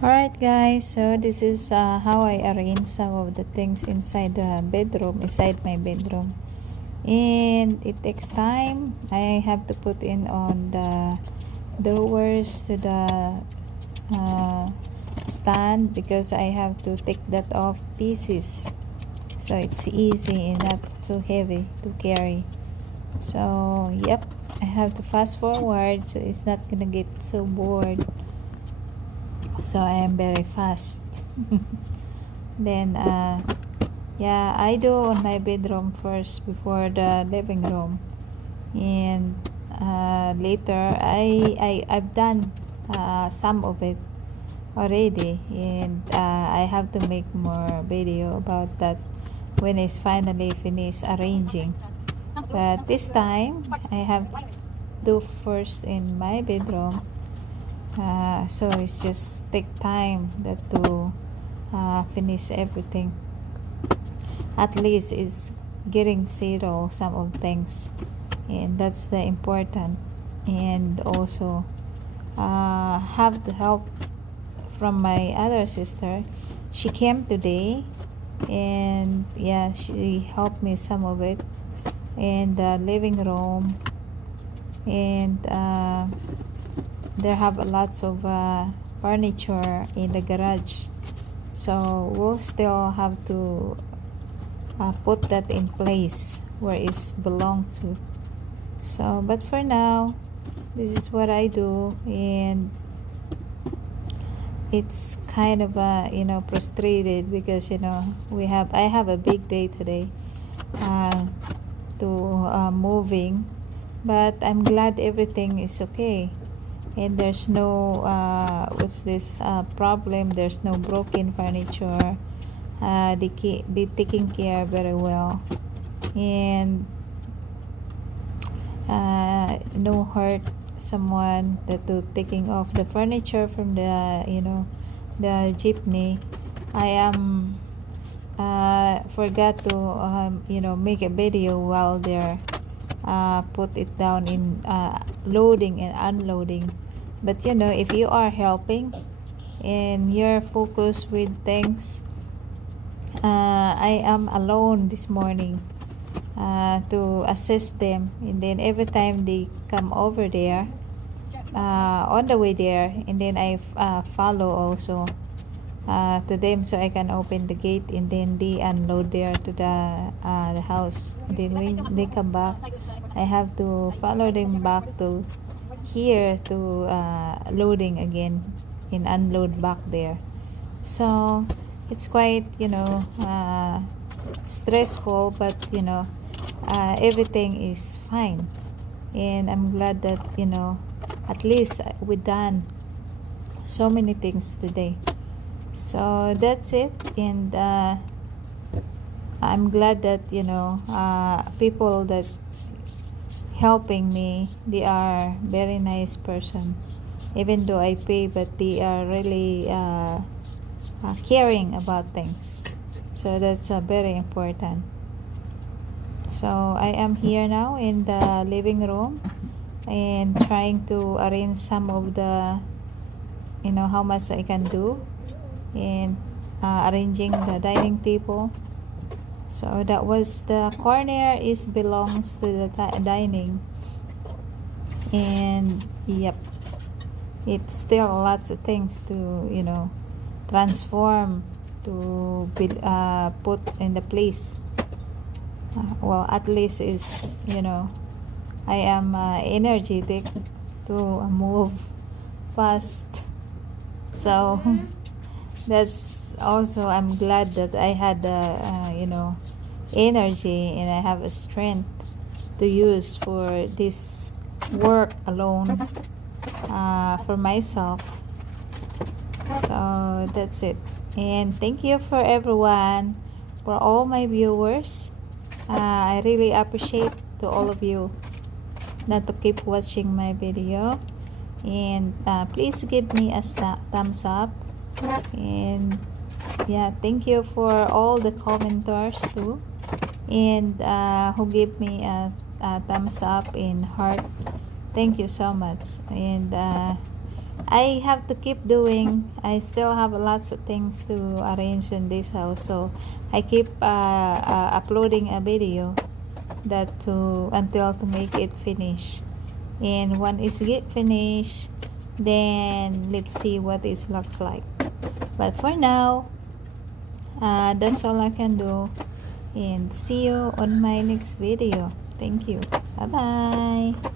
Alright guys, so this is how I arrange some of the things inside the bedroom, inside my bedroom. And it takes time. I have to put in on the drawers to the stand because I have to take that off pieces. So it's easy and not too heavy to carry. So yep, I have to fast forward so it's not gonna get so bored. So I am very fast. Then yeah, I do on my bedroom first before the living room, and later I've done some of it already, and I have to make more video about that when it's finally finished arranging. But this time I have to do first in my bedroom, so it's just take time that to finish everything. At least it's getting zero some of things, and that's the important. And also have the help from my other sister. She came today, and yeah, she helped me some of it in the living room. And there have lots of furniture in the garage, so we'll still have to put that in place where it's belong to. So but for now, this is what I do, and it's kind of frustrated because I have a big day today to moving, but I'm glad everything is okay, and there's no what's this problem. There's no broken furniture. They taking care very well, and no hurt someone that to taking off the furniture from the jeepney. I am forgot to make a video while they're put it down in loading and unloading. But if you are helping and you're focused with things, I am alone this morning to assist them, and then every time they come over there, on the way there, and then I follow also to them so I can open the gate, and then they unload there to the house. And then when they come back, I have to follow them back to here to loading again and unload back there. So it's quite stressful, but everything is fine, and I'm glad that at least we done so many things today. So that's it, and I'm glad that people that helping me, they are very nice person, even though I pay, but they are really caring about things. So that's very important. So I am here now in the living room and trying to arrange some of the how much I can do, and arranging the dining table. So that was the corner is belongs to the dining, and yep, it's still lots of things to transform to be put in the place. Well, at least is I am energetic to move fast. So that's also, I'm glad that I had energy, and I have a strength to use for this work alone, for myself. So that's it, and thank you for everyone, for all my viewers. I really appreciate to all of you that to keep watching my video, and please give me a thumbs up. And yeah, thank you for all the commenters too, and who give me a thumbs up in heart. Thank you so much. And I have to keep doing. I still have lots of things to arrange in this house, so I keep uploading a video that until to make it finish. And when it's get finished, then let's see what it looks like. But for now, that's all I can do, and see you on my next video. Thank you. Bye bye.